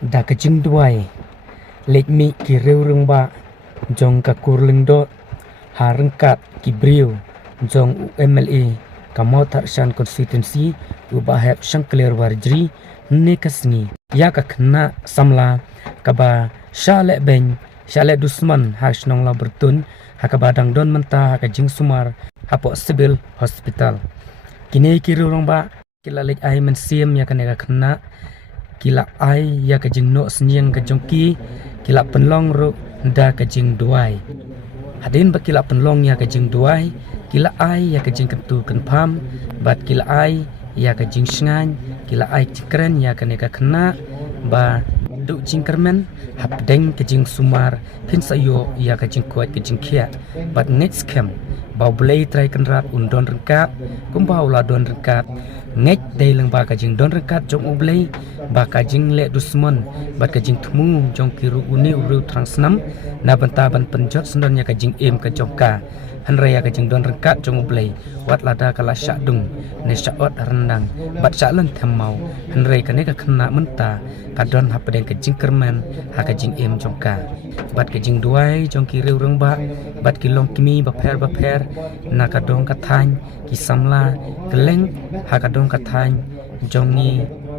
da ka jing duai lek mi ki reu rung ba jong ka kur ling do ha rengkat ki briu jong UMLA kamau tarshan constituency uba hep shangkler warjri ne kasni ya ka khna samla kaba shale ben shale dusman hashnong la bertun hakaba dang don menta haka jing sumar hapo civil hospital kini ki reu rung ba kila lek ai men siam ya ka ne ka khna kila ai ya ka jing no snyang ka jongki kila penlong ru da ka jing duai hadin ba kila penlong ya ka jing duai kila ai ya ka jing kentu kenpam bat kila ai ya ka jing sngan kila ai cikren ya ka ne ka khna ba du jing kermen hap deng ka jing sumar pin sayo ya ka jing kuat ka jing khia bat next cam bau blei trai kenrat undon rengkat kumbau la don rengkat ngek dei lang ba ka jing don rengkat jong ublei ba ka jing le dusmon ba ka jing thmu jong kiru uni uru transnam na banta ban penjot sendon ya ka jing em ka jong ka han raya ka jing don rengkat jong ublei wat lada kala syadung ne syot rendang bat syalan thamau han rai ka ne ka khna menta ka don hap deng ka jing kerman ha ka jing em jong ka bat ka jing duai jong ki reu reng ba bat ki long kimi ba pher na ka dong ka thain ki samla keleng ha ka dong ka thain jong ni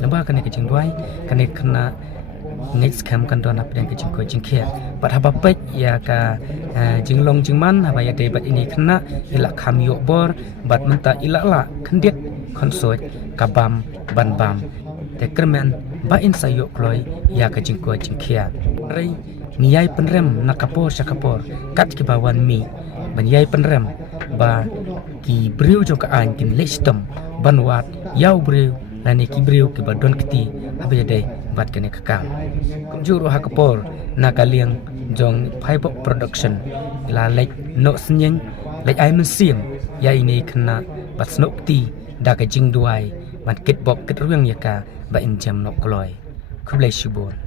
lamba ka ne ka jing duai ka ne khna next cam kan don hap deng ka jing ko jing khia bat ha ba pek ya ka jing long jing man ha ba ya dei bat ini khna ila kham yo bor bat menta ila la khandiet khonsoi ka bam ban bam te kermen ba in sayo kloi ya ka jing ko jing khia rei niyai penrem nakapor syakapor kat ki bawan mi banyai penrem ba ki briu jong ka an kin lestom banwat yau briu lani ki briu ki badon kiti habe dai bat kene kakam kumjuru hakapor nakaliang jong fiber production la lek no snyeng lek ai men sim ya ini kena bat snok ti da ka jing duai bat kit bok kit ruang ya ka ba in jam nok kloi kublai shibon